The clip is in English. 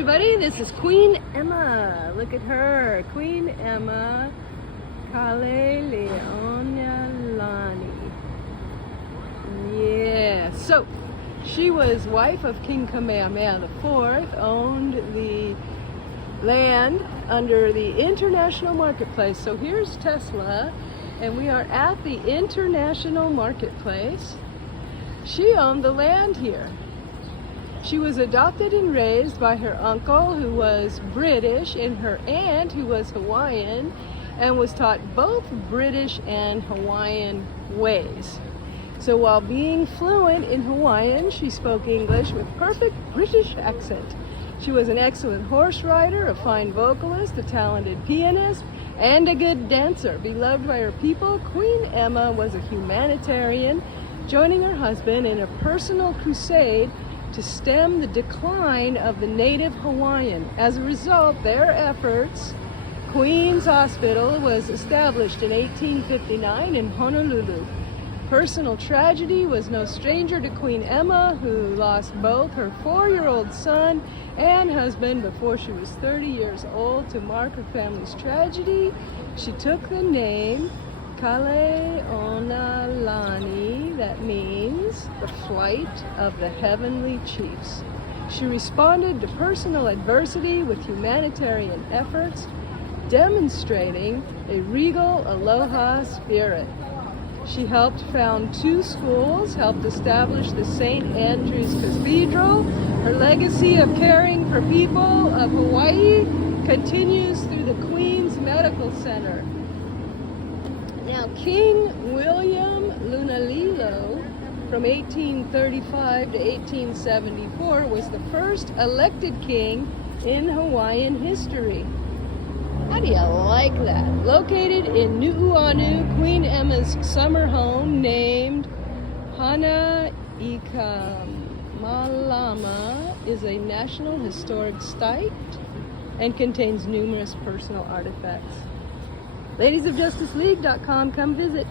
everybody, this is Queen Emma. Look at her, Queen Emma Kaleleonalani. Yeah, so she was wife of King Kamehameha IV, owned the land under the international marketplace. So here's Tesla, and we are at the international marketplace. She owned the land here. She was adopted and raised by her uncle, who was British, and her aunt, who was Hawaiian, and was taught both British and Hawaiian ways. So while being fluent in Hawaiian, she spoke English with perfect British accent. She was an excellent horse rider, a fine vocalist, a talented pianist, and a good dancer. Beloved by her people, Queen Emma was a humanitarian, joining her husband in a personal crusade to stem the decline of the native Hawaiian. As a result, their efforts, Queen's Hospital was established in 1859 in Honolulu. Personal tragedy was no stranger to Queen Emma, who lost both her 4-year-old son and husband before she was 30 years old. To mark her family's tragedy, she took the name Kaleleonalani, that means the flight of the heavenly chiefs. She responded to personal adversity with humanitarian efforts, demonstrating a regal aloha spirit. She helped found 2 schools, helped establish the St. Andrew's Cathedral. Her legacy of caring for people of Hawaii continues through the Queen's Medical Center. Now, King William Lunalilo, from 1835 to 1874, was the first elected king in Hawaiian history. How do you like that? Located in Nu'uanu, Queen Emma's summer home, named Hana-i-ka-malama, is a National Historic Site and contains numerous personal artifacts. LadiesOfJusticeLeague.com, come visit.